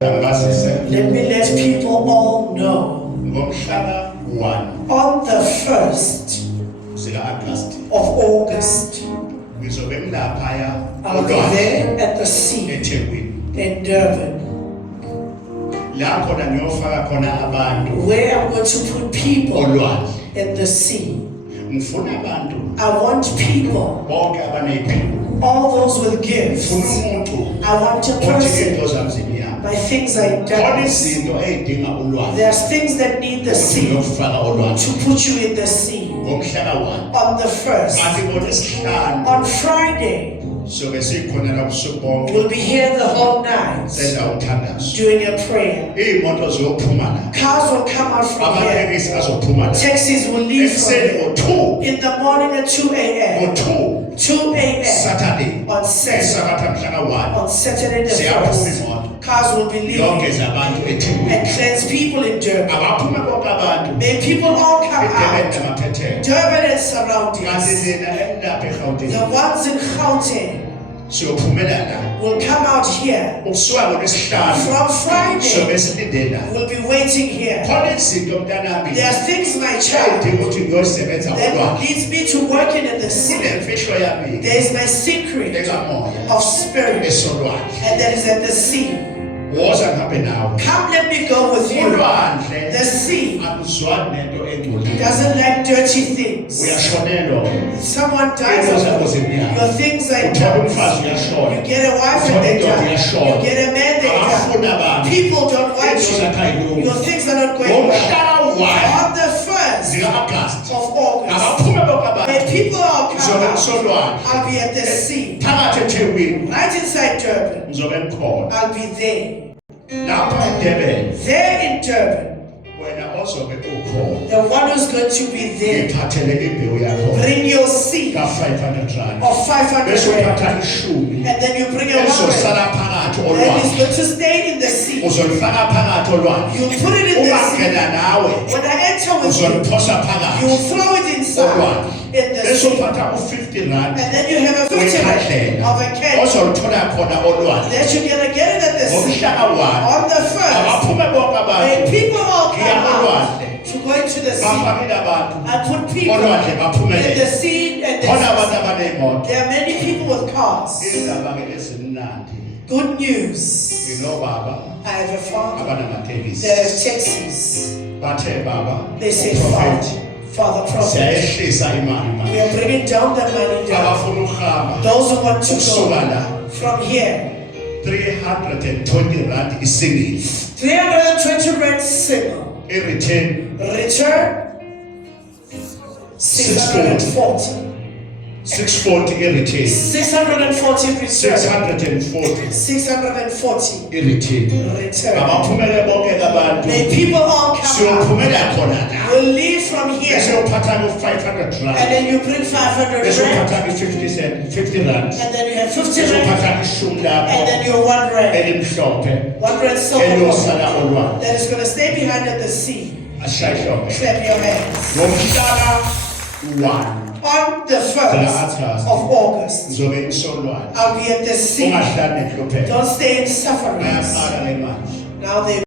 Let me let people all know on the 1st of August, I'll be there at the sea in Durban, where I'm going to put people in the sea. I want people, all those with gifts. I want a person. My things are done. There's things that need the sea to put you in the sea. On the 1st, on Friday, we'll be here the whole night doing a prayer. Cars will come out from here. Taxis will leave from here. In the morning at 2 a.m. 2 a.m. Saturday. On Saturday the 1st. Cars will be leaving and cleanse people in Durban. May people all come out. Durban and surroundings. The ones in Gauteng will come out here. From Friday, we'll be waiting here. There are things, my child, that leads me to working in the city. There is my secret of spirit, and that is at the sea. Come, let me go with you. The sea doesn't like dirty things. If someone dies of your things are done. You get a wife and they die. You get a man, they die. People don't want you. Your things are not going well. On the 1st of August, when people are coming out, I'll be at the sea. Right inside Durban. I'll be there. There in Durban. The one who's going to be there, bring your seed of 500 rand, and then you bring your 100, and it's going to stay in the seed. You put it in the seed. When I enter with you, you throw it inside in the seed, and then you have a 50 rand of a candle that you're going to get it at the seed. On the 1st, may people all come out to go into the sea and put people in the sea and the sea. There are many people with cars. Good news. I have a father. There are taxis. They say, Father Prophet, we are bringing down the money down. Those who want to go from here, 320 rand is single. 320 rand single. In return, 640. 640 in return. 640 return. 640 in return. May people all come out. We'll leave from here. And then you bring 500 rand. 50 rand. And then you have 50 rand. And then you're 1 rand. 1 rand silver that is going to stay behind at the sea. Clap your hands. On the 1st of August, I'll be at the sea. Don't stay in sufferings. Now they